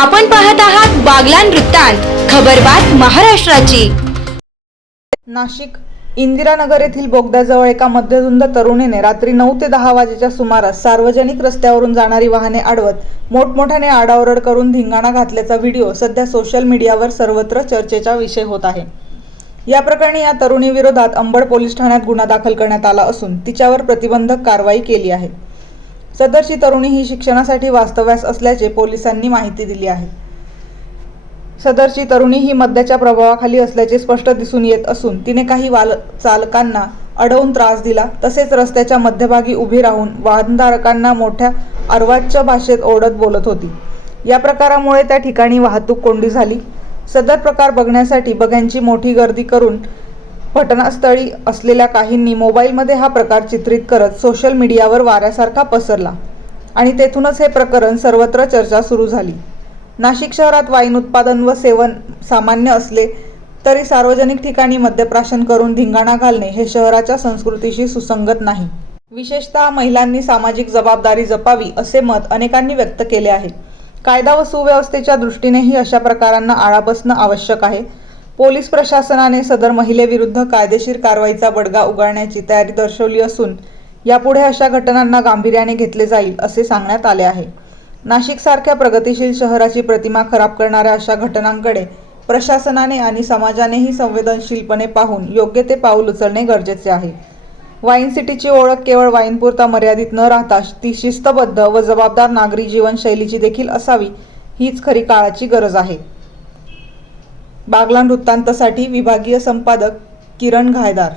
आपण पाहत आहात बागलान वृत्तांत खबरबात महाराष्ट्राची. नाशिक इंदिरानगर येथील बोगद्याजवळ एका मध्यधुंद तरुणीने रात्री नऊ ते दहा वाजेच्या सुमारास सार्वजनिक रस्त्यावरून जाणारी वाहने अडवत मोठमोठ्याने आडाओरड करून धिंगाणा घातल्याचा व्हिडिओ सध्या सोशल मीडियावर सर्वत्र चर्चेचा विषय होत आहे. या प्रकरणी या तरुणीविरोधात अंबड पोलीस ठाण्यात गुन्हा दाखल करण्यात आला असून तिच्यावर प्रतिबंधक कारवाई केली आहे. सदरची तरुणी ही शिक्षणासाठी वास्तव्यास असल्याचे पोलिसांनी माहिती दिली आहे. सदरची तरुणी ही मद्याच्या प्रभावाखाली असल्याचे स्पष्ट दिसून येत असून तिने काही वाल चालकांना अडवून त्रास दिला. तसेच रस्त्याच्या मध्यभागी उभी राहून वाहनधारकांना मोठ्या अर्वाच्य भाषेत ओढत बोलत होती. या प्रकारामुळे त्या ठिकाणी वाहतूक कोंडी झाली. सदर प्रकार बघण्यासाठी बघ्यांची मोठी गर्दी करून घटनास्थळी असलेल्या काहींनी मोबाईलमध्ये हा प्रकार चित्रित करत सोशल मीडियावर वाऱ्यासारखा पसरला आणि तेथूनच हे प्रकरण सर्वत्र चर्चा सुरू झाली. नाशिक शहरात वाईन उत्पादन व सेवन सामान्य असले तरी सार्वजनिक ठिकाणी मद्यप्राशन करून धिंगाणा घालणे हे शहराच्या संस्कृतीशी सुसंगत नाही. विशेषतः महिलांनी सामाजिक जबाबदारी जपावी असे मत अनेकांनी व्यक्त केले आहे. कायदा व सुव्यवस्थेच्या दृष्टीनेही अशा प्रकारांना आळा बसणं आवश्यक आहे. पोलीस प्रशासनाने सदर महिलेविरुद्ध कायदेशीर कारवाईचा बडगा उगाळण्याची तयारी दर्शवली असून यापुढे अशा घटनांना गांभीर्याने घेतले जाईल असे सांगण्यात आले आहे. नाशिकसारख्या प्रगतिशील शहराची प्रतिमा खराब करणाऱ्या अशा घटनांकडे प्रशासनाने आणि समाजानेही संवेदनशीलपणे पाहून योग्य ते पाऊल उचलणे गरजेचे आहे. वाईन सिटीची ओळख केवळ वाईनपुरता मर्यादित न राहता ती शिस्तबद्ध व जबाबदार नागरी जीवनशैलीची देखील असावी हीच खरी काळाची गरज आहे. बागलाण वृत्तांतसाठी विभागीय संपादक किरण घायदार.